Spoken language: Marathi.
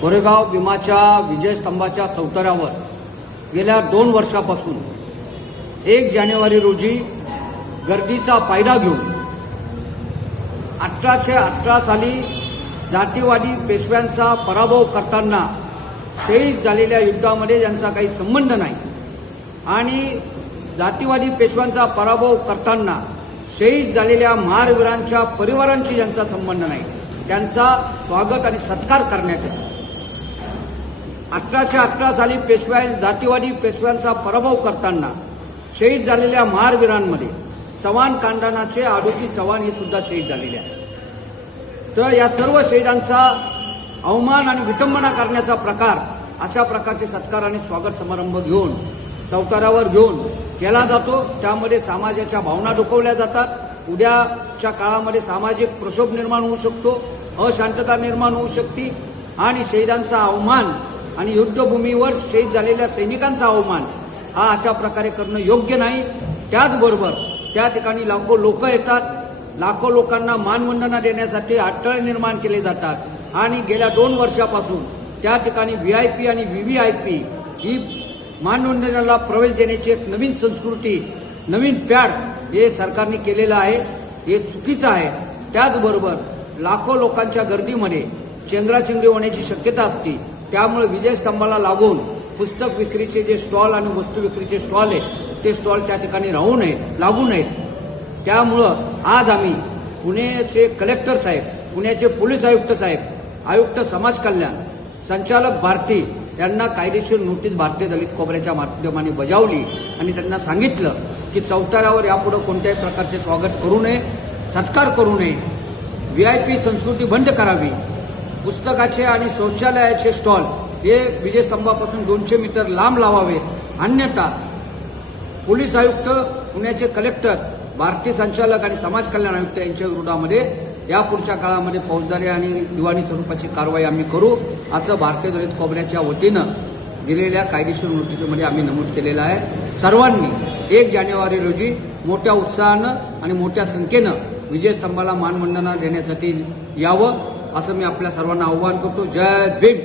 कोरेगाव भीमाच्या विजयस्तंभाच्या चौतऱ्यावर गेल्या दोन वर्षापासून एक जानेवारी रोजी गर्दीचा फायदा घेऊन अठराशे अठरा साली जातीवादी पेशव्यांचा पराभव करताना शहीद झालेल्या युद्धामध्ये यांचा काही संबंध नाही. आणि जातीवादी पेशव्यांचा पराभव करताना शहीद झालेल्या महारवीरांच्या परिवारांशी यांचा संबंध नाही. त्यांचा स्वागत आणि सत्कार करण्यात येतो. अठराशे अठरा साली पेशव्या जातीवादी पेशव्यांचा पराभव करताना शहीद झालेल्या महारवीरांमध्ये चव्हाण कांडानाचे आडोजी चव्हाण हे सुद्धा शहीद झालेले आहेत. तर या सर्व शहीदांचा अवमान आणि विटंबना करण्याचा प्रकार अशा प्रकारचे सत्कार आणि स्वागत समारंभ घेऊन चौकारावर घेऊन केला जातो. त्यामध्ये समाजाच्या भावना दुखवल्या जातात. उद्याच्या काळामध्ये सामाजिक प्रक्षोभ निर्माण होऊ शकतो अशांतता निर्माण होऊ शकते आणि शहीदांचा अवमान आणि युद्धभूमीवर शहीद झालेल्या सैनिकांचा अवमान हा अशा प्रकारे करणं योग्य नाही. त्याचबरोबर त्या ठिकाणी लाखो लोक येतात. लाखो लोकांना मानवंदना देण्यासाठी अडथळे निर्माण केले जातात. आणि गेल्या दोन वर्षापासून त्या ठिकाणी व्हीआयपी आणि व्हीव्हीआयपी ही मानवंदनाला प्रवेश देण्याची एक नवीन संस्कृती नवीन पॅड हे सरकारने केलेलं आहे. हे चुकीचं आहे. त्याचबरोबर लाखो लोकांच्या गर्दीमध्ये चेंगराचेंगरी होण्याची शक्यता असते. त्यामुळे विजयस्तंभाला लागून पुस्तक विक्रीचे जे स्टॉल आणि वस्तू विक्रीचे स्टॉल आहेत ते स्टॉल त्या ठिकाणी राहू नयेत लागू नयेत. त्यामुळं आज आम्ही पुण्याचे कलेक्टर साहेब पुण्याचे पोलीस आयुक्त साहेब आयुक्त समाज कल्याण संचालक भारती यांना कायदेशीर नोटीस भारतीय दलित खोबऱ्याच्या माध्यमाने बजावली आणि त्यांना सांगितलं की चौताऱ्यावर यापुढे कोणत्याही प्रकारचे स्वागत करू नये सत्कार करू नये. व्हीआयपी संस्कृती बंद करावी. पुस्तकाचे आणि शौचालयाचे स्टॉल हे विजयस्तंभापासून दोनशे मीटर लांब लावावे. अन्यथा पोलीस आयुक्त पुण्याचे कलेक्टर भारतीय संचालक आणि समाज कल्याण आयुक्त यांच्या विरोधामध्ये यापुढच्या काळामध्ये फौजदारी आणि दिवाणी स्वरूपाची कारवाई आम्ही करू असं भारतीय दलित कोबऱ्याच्या वतीनं दिलेल्या कायदेशीर नोटीसमध्ये आम्ही नमूद केलेलं आहे. सर्वांनी एक जानेवारी रोजी मोठ्या उत्साहानं आणि मोठ्या संख्येनं विजयस्तंभाला मानवंदना देण्यासाठी यावं. असं मी आपल्या सर्वांना आव्हान करतो जय भीम